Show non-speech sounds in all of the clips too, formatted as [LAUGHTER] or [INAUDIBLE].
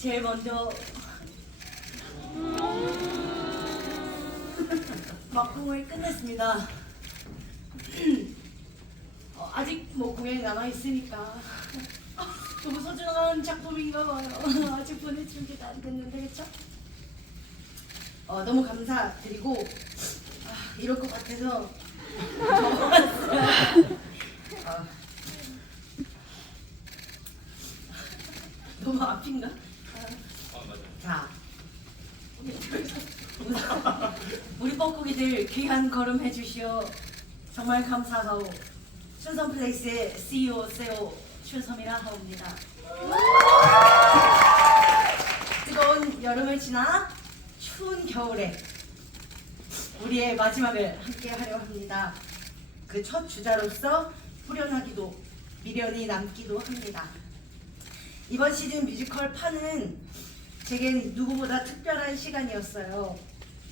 제일 먼저 막공을 끝냈습니다. 어, 아직 뭐 공연이 남아 있으니까 너무 소중한 작품인가 봐요. 아직 보내준지도 안 됐는데 그쵸? 어, 너무 감사드리고 아, 이럴 것 같아서. 어. 너무 앞인가? 아, 자, 우리 뻐꾸기들 귀한 걸음 해주시오. 정말 감사하오. 춘섬 플레이스의 CEO 세오 춘섬이라 하옵니다. 뜨거운 여름을 지나 추운 겨울에 우리의 마지막을 함께 하려 합니다. 그 첫 주자로서 후련하기도 미련이 남기도 합니다. 이번 시즌 뮤지컬 판은 제겐 누구보다 특별한 시간이었어요.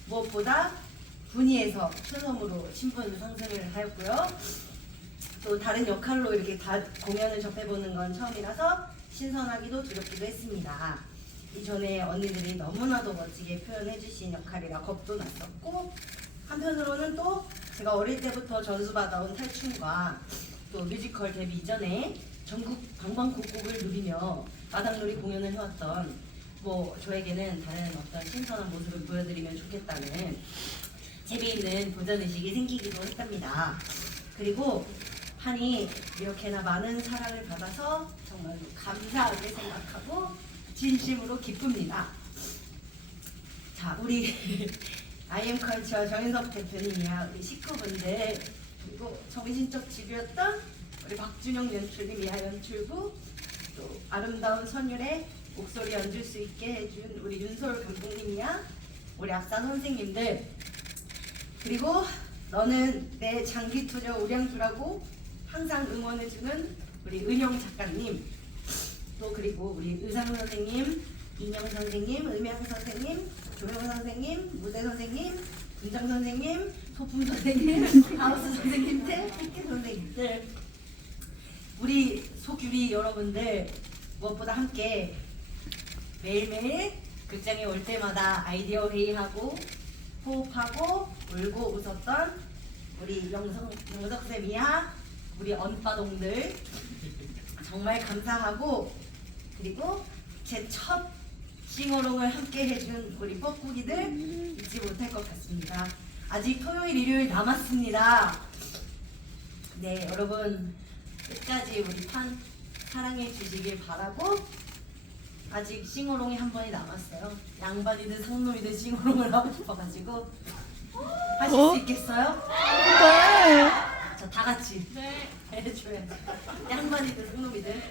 무엇보다 분위에서 춘섬으로 신분 상승을 하였고요. 또 다른 역할로 이렇게 다 공연을 접해보는 건 처음이라서 신선하기도 두렵기도 했습니다. 이전에 언니들이 너무나도 멋지게 표현해주신 역할이라 겁도 났었고 한편으로는 또 제가 어릴 때부터 전수받아온 탈춤과 또 뮤지컬 데뷔 이전에 전국 방방곡곡을 누비며 마당놀이 공연을 해왔던 뭐 저에게는 다른 어떤 신선한 모습을 보여드리면 좋겠다는 재미있는 도전의식이 생기기도 했답니다. 그리고 판이 이렇게나 많은 사랑을 받아서 정말 감사하게 생각하고 진심으로 기쁩니다. 자, 우리 [LAUGHS] 아이엠 컬처 정인석 대표님이야 우리 식구분들 그리고 정신적 지주였던 우리 박준영 연출님이야 연출부 또 아름다운 선율의 목소리 얹을 수 있게 해준 우리 윤솔 감독님이야. 우리 악사 선생님들. 그리고 너는 내 장기 투자 우량주라고 항상 응원해주는 우리 은영 작가님. 또 그리고 우리 의상 선생님, 인형 선생님, 음향 선생님, 조명 선생님, 무대 선생님, 분장 선생님, 소품 선생님, [LAUGHS] 하우스 선생님들, 피켓 선생님들. 우리 소규리 여러분들 무엇보다 함께 매일매일 극장에 올 때마다 아이디어 회의하고 호흡하고 울고 웃었던 우리 영성 영석쌤이야 우리 언빠동들 정말 감사하고 그리고 제 첫 싱어롱을 함께 해준 우리 뻐꾸기들 잊지 못할 것 같습니다. 아직 토요일 일요일 남았습니다. 네 여러분 끝까지 우리 판 사랑해 주시길 바라고 아직 싱어롱이 한 번이 남았어요. 양반이든 상놈이든 싱어롱을 하고 싶어가지고 하실 수 있겠어요? 네. 자, 다 같이. 네. 해줘야지. 양반이든 상놈이든.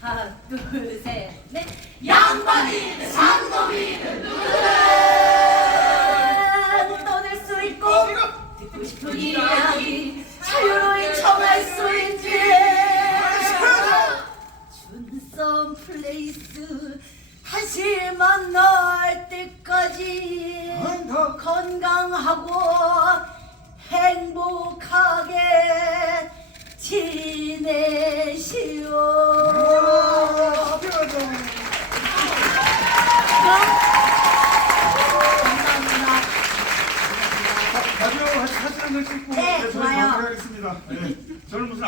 하나, 둘, 셋, 넷. 양반이든 상놈이든 누구든 떠날 수 있고 듣고 싶은 이야기 자유로이 청할 수 있지. 준썸 플레이스 다시 만날 때까지 건강하고 행복하게 지내시오. 사진 찍고 네, 좋아요. 네. 저는 무슨